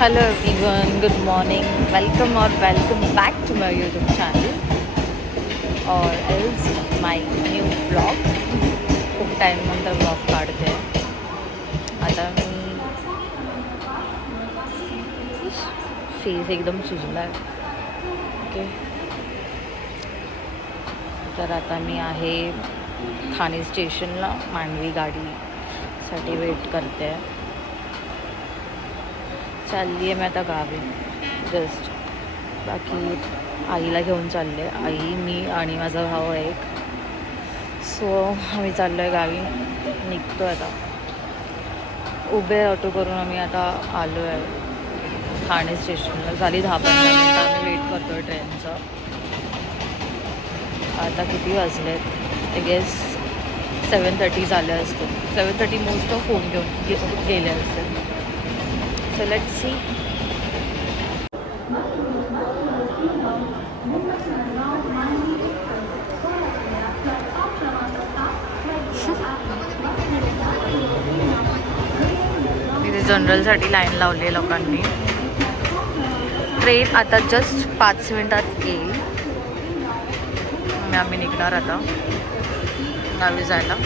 Hello everyone, good morning, welcome or welcome back to my YouTube channel or else my new vlog. खूप time नंतर vlog काढते. आता मी face एकदम सुजला आहे. Okay, तर आता मी आहे ठाणे स्टेशनला. मांडवी गाडीसाठी वेट करते. चालली आहे मी आता गावी. जस्ट बाकी आईला घेऊन चालले. आई, मी आणि माझा भाऊ आहे एक. सो आम्ही चाललो आहे गावी. निघतो आहे आता. उबेर ऑटो करून आम्ही आता आलो आहे ठाणे स्टेशनला. झाली 10-15 मिनटं आम्ही वेट करतो आहे ट्रेनचं. आता किती वाजलेत? आय गेस 7:30 झाले असतील. 7:30 मोस्ट ऑफ होम घेऊन गेले असतील. So let's see. इथे जनरलसाठी लाईन लावली आहे लोकांनी. ट्रेन आता जस्ट 5 मिनिटात येईल. आम्ही निघणार आता गावी जायला.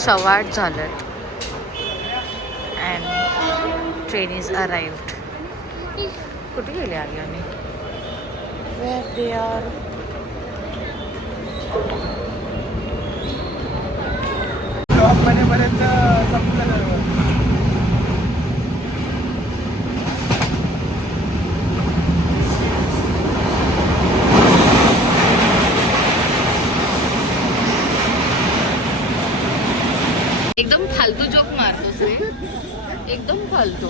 सव्वा 8 झालेत अँड ट्रेन इज अराइव्ड. कुठे गेले आली आम्ही? दे आर एकदम फालतू जोक मारतोस रे. एकदम फालतू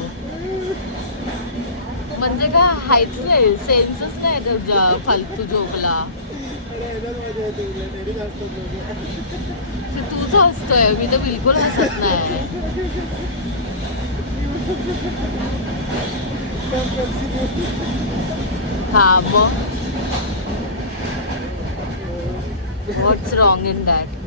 म्हणजे का हायच नाही, सेन्सच नाही तुझ्या फालतू जोकला. तूच हसतोय, मी तर बिलकुल हसत नाही. हा मग व्हॉट्स रॉंग इन दॅट?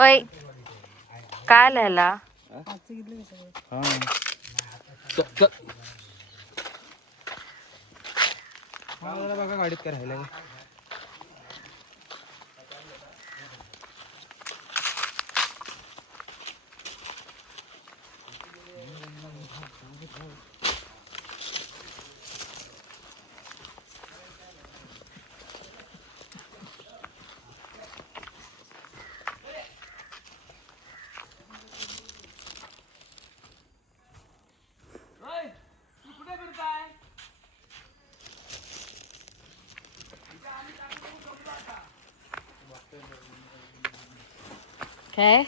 ओय, काय लिहायला? बघा गाडीत काय राहिलं. काय?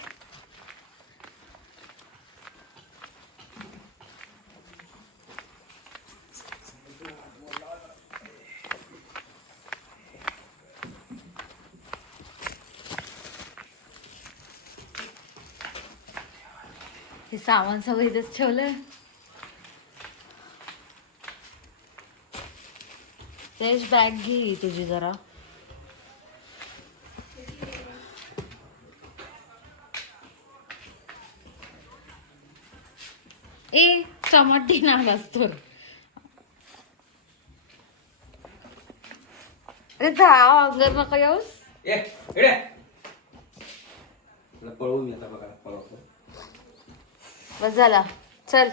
हे सामान सगळं इथेच ठेवलंय. तेच बॅग घे तुझी जरा. ए टमाटे नाग असतो. अरे अंगर नका येऊस. पळवून येता बघा. बस झाला, चल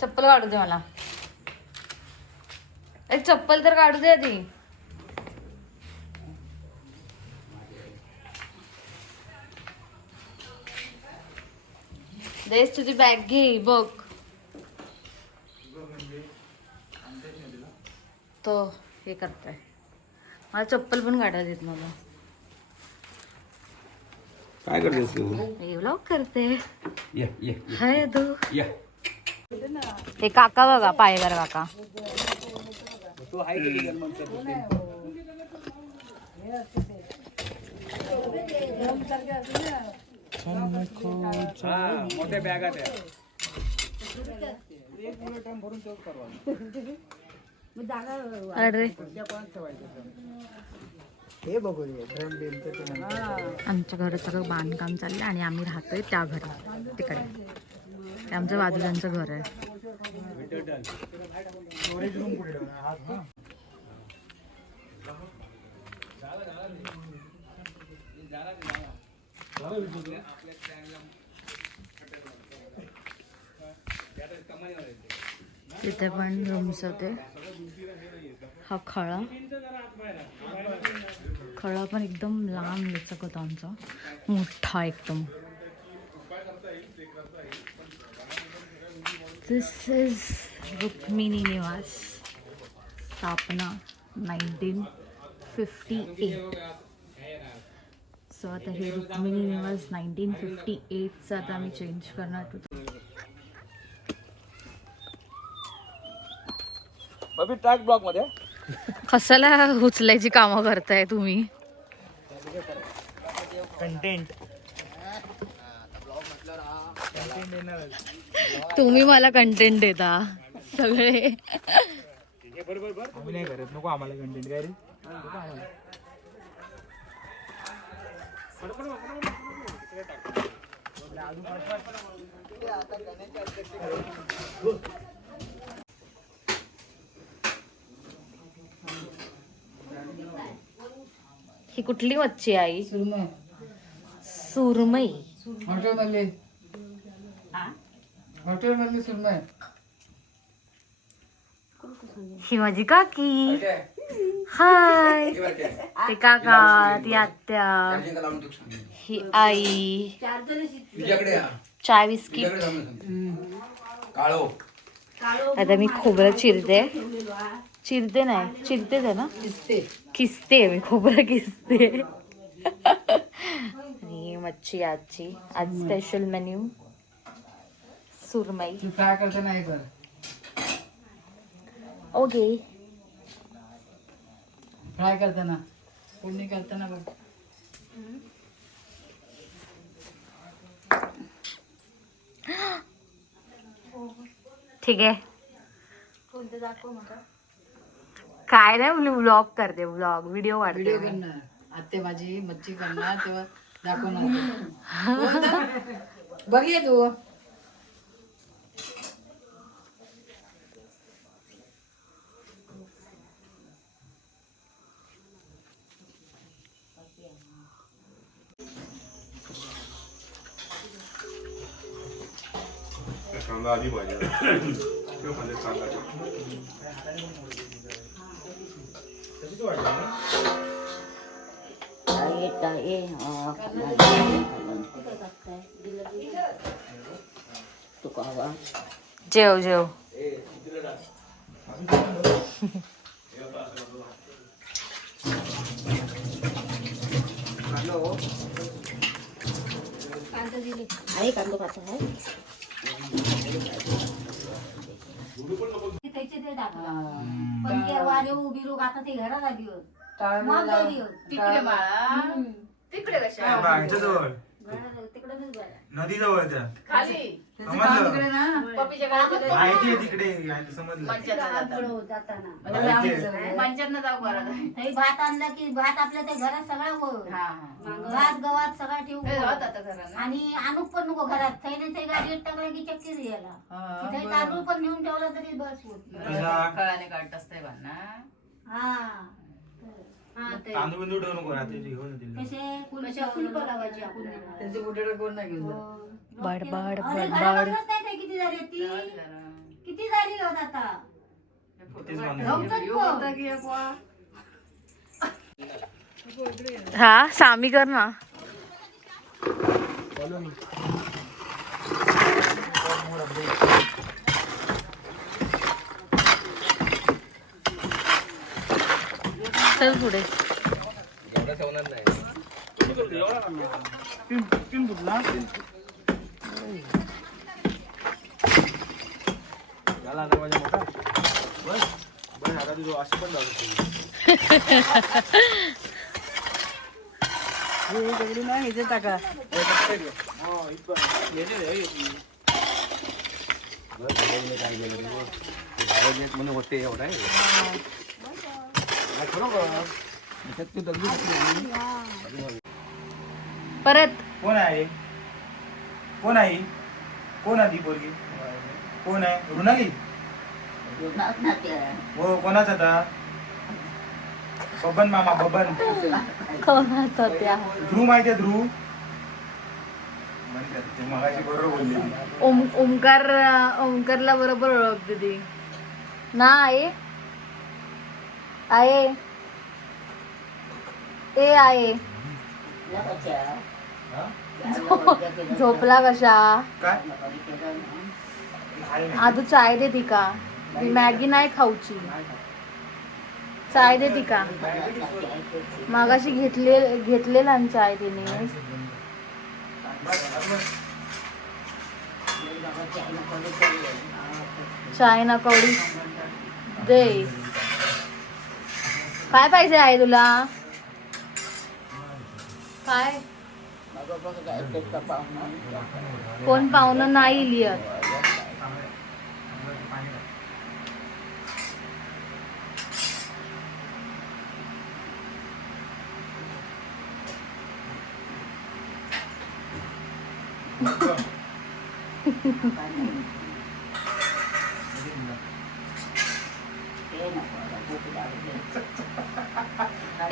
चप्पल काढू दे मला. एक चप्पल तर काढू दे आधी. देस तुझी बॅग घे बघ. तो हे करताय. मला चप्पल पण काढायला देत मला. काय करतेस तू? मी व्लॉग करते. ये ये हाय तू. ये. हे काका बघा पायगर काका. तू हाय किती जण मग मोठ्या बॅगात आहे. अरे हे बघू आमच्या घरात सगळं बांधकाम चाललंय आणि आम्ही राहतोय त्या घरी तिकडे. ते आमच्या बाजूल्यांचं घर आहे. तिथे पण रूम्स होते. हा खळा खळा पण एकदम लांब लचक होता आमचा, मोठा एकदम. दिस इज रुक्मिणी निवास, स्थापना 1958. सो आता हे रुक्मिणी निवास 1958चं आता आम्ही चेंज करणार होतो. टाक ब्लॉक मध्ये. कशाला उचलायची कामं करताय तुम्ही? कंटेंट तुम्ही मला कंटेंट देता सगळे. आम्ही नाही करत. नको आम्हाला कंटेंट काय रे. ही कुठली मच्छी आहे आई? सुरमई. हॉटेलमधली सुरमई. ही माझी काकी. हाय. ते काका, ती आत्या, ही आई. चाय बिस्किट. आता मी खोबरं चिरते. चिरते नाही, चिरतेच आहे ना. किसते मी खोबरं किसते. आणि मच्छी आजची, आज स्पेशल मेन्यू सुरमई. फ्राय करते नाही कर. ओके. फ्राय करताना फोडणी करताना बघ. ठीक आहे. काय नाही, व्लॉग करते. व्लॉग व्हिडिओ व्हिडिओ वाढते. करणार. आत्ते माझी मच्छी करणार तेव्हा दाखवणार. बघ ये तू. कांदा आधी पाहिजे. कांदा जेव जेव. नदी जवळच्या तिकडे ना माहिती आहे तिकडे समजलं. भात आणला की भात आपल्या त्या घरात सगळं भात गवात सगळं ठेवू आणि आणू पण नको घरात. थैने ते गाडीत टाकलं की चक्कीच गेला. तिथे तांदूळ पण नेऊन ठेवला तरी बस होत. तांदूळ बिंदूळ ठेवू नको. रात्री घेऊन कसे फुलपं लावायची आपण. त्यांचे बुटेडे कोण नाही घेऊन जात. बडबड अरे बडबड. घरामधूनच नाही ते किती झाली ती. किती झाली होत आता तेच म्हणलं. गमतच पण. हा सामी कर ना. चल पुढे. तीन फुटला झाला आता माझ्या मोठा बस बस आता तुझं असं पण दगडी नाही इथे टाका. होते एवढा परत कोण आहे कोण आहे कोण आहे ती पोरगी कोण आहे रुणाली हो कोणाचा आता बबन मामा बबन कोणाचा त्या ध्रुव माहिती आहे ध्रुव मगाशी बरोबर बोलली ओमकारला बरोबर ओळखते ती ना. आहे ए आहे झोपला कशा. काय आधू चाय दे ती का. ती मॅगी नाही खाऊची. चाय दे ती का. मागाशी घेतलेला ना चाय तिने. चाय ना कवडी दे. काय पाहिजे आहे तुला. काय कोण पाहुणं नाही लिहत.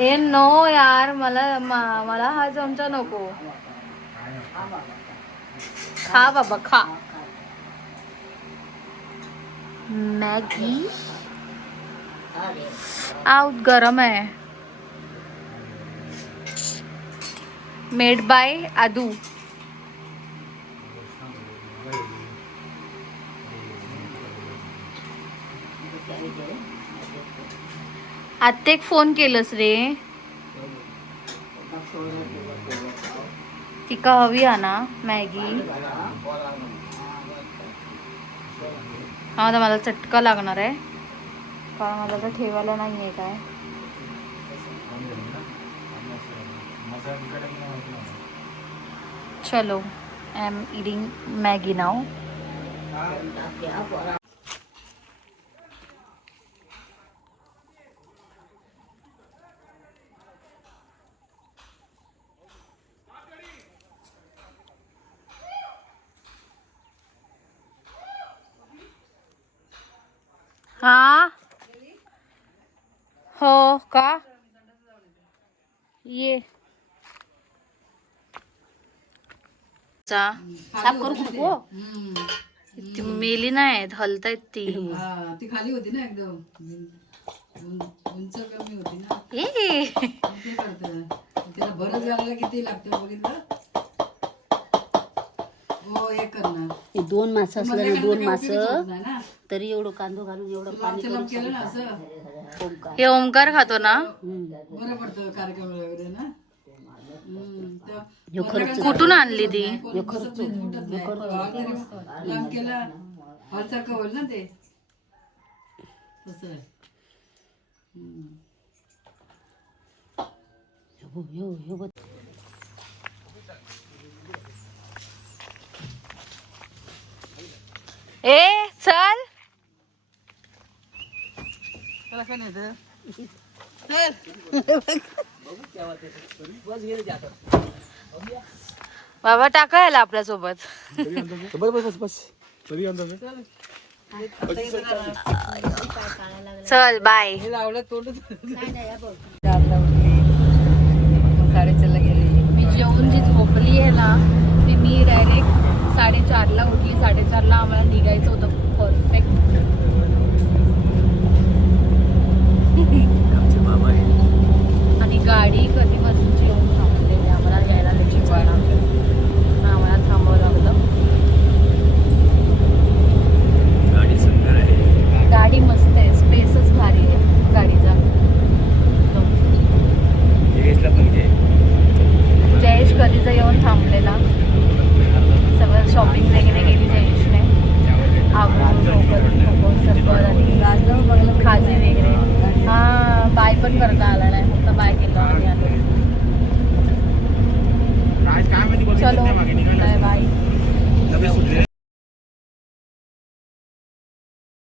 ए नो यार मला हा चमचा नको. खा बाबा खा. मॅगी आउट गरम आहे. Made by Adu. आत्तेक फोन केलंस रे. तिका हवी आहे ना मॅगी. हा आता मला चटका लागणार आहे कारण मला तर ठेवायला नाही आहे काय. चलो I am eating Maggi now. हाँ हो का ये साफ करू नको. ती मेली नाही हलतायत ती. ती खाली होती ना एकदम उंच कमी होती ना. ए ते करतं त्याला बरंच लागलं किती लागतं बघितलं. हो हे करणार 2 मास असले 2 मास नाही ना. तरी एवढं कांदो घालून एवढं पाणी चलाम केलं ना असं हे ओमकार खातो ना. बरं पडतं कार्यक्रम वगैरे ना. कुठून आणली ती. लांब केला हॉलसारखं होईल ना ते तसं आहे. ए चल बाबा टाकायला आपल्या सोबत. चल बाय. लावलं तोंडच 4:30 गेली. मी जेवून जी झोपली आहे ना ती मी डायरेक्ट 4:30ला उठली. 4:30ला आम्हाला निघायचं होतं परफेक्ट. करता आला